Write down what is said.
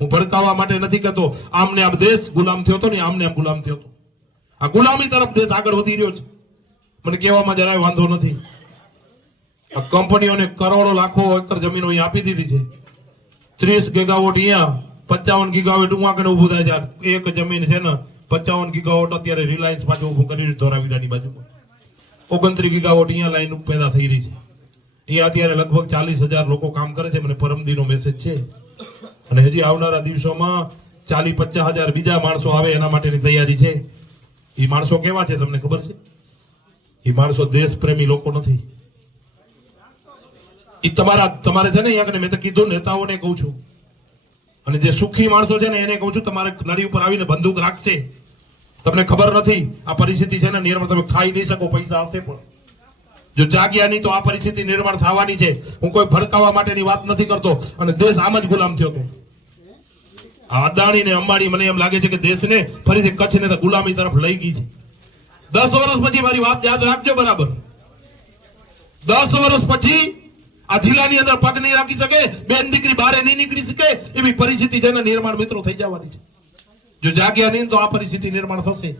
હું ભડકાવવા માટે નથી કહેતો, આમને આમ દેશ ગુલામ થયો હતો ને, આમને આમ ગુલામ થયો હતો. આ ગુલામી તરફ દેશ આગળ વધી રહ્યો છે. મને કહેવામાં જરાય વાંધો નથી. આ કંપનીઓને કરોડો લાખો એકર જમીનો અહીં આપી દીધી છે. 30 ગીગાવોટ અહીંયા, 55 ગીગાવોટ ઉમાકને ઉભું થાય છે. એક જમીન છે ને 55 ગીગાવોટ અત્યારે રિલાયન્સ પાછું ઉભું કરી ધોરાવીરાની બાજુમાં. 29 ગીગાવોટ અહીંયા લાઈન પેદા થઈ રહી છે. અહીંયા અત્યારે લગભગ 40,000 લોકો કામ કરે છે. મને પરમદીનો મેસેજ છે અને હજી આવનારા દિવસોમાં 40-50,000 બીજા માણસો આવે એના માટેની તૈયારી છે. એ માણસો કેવા છે તમને ખબર છે? એ માણસો દેશપ્રેમી લોકો નથી. એ તમારે છે ને અહીંયા મેં તો કીધું નેતાઓને કહું છું, અને જે સુખી માણસો છે ને એને કહું છું, તમારે નડી ઉપર આવીને બંદૂક રાખશે. તમને ખબર નથી આ પરિસ્થિતિ છે ને નિર્માણ તમે ખાઈ નહીં શકો, પૈસા હશે પણ જો જાગ્યા નહીં તો આ પરિસ્થિતિ નિર્માણ થવાની છે. હું કોઈ ભડકાવવા માટેની વાત નથી કરતો, અને દેશ આમ જ ગુલામ થયો હતો. આ અદાણી ને અંબાણી મને એમ લાગે છે કે દેશને ફરીથી કચ્છને ગુલામી તરફ લઈ ગઈ છે. 10 વર્ષ પછી મારી વાત યાદ રાખજો બરાબર. 10 વર્ષ પછી આ જિલ્લાની અંદર પગ નહીં રાખી શકે, બેન દીકરી બહાર નહીં નીકળી શકે એવી પરિસ્થિતિ છે ને નિર્માણ મિત્રો થઈ જવાની છે. જો જાગ્યા નહીં તો આ પરિસ્થિતિ નિર્માણ થશે.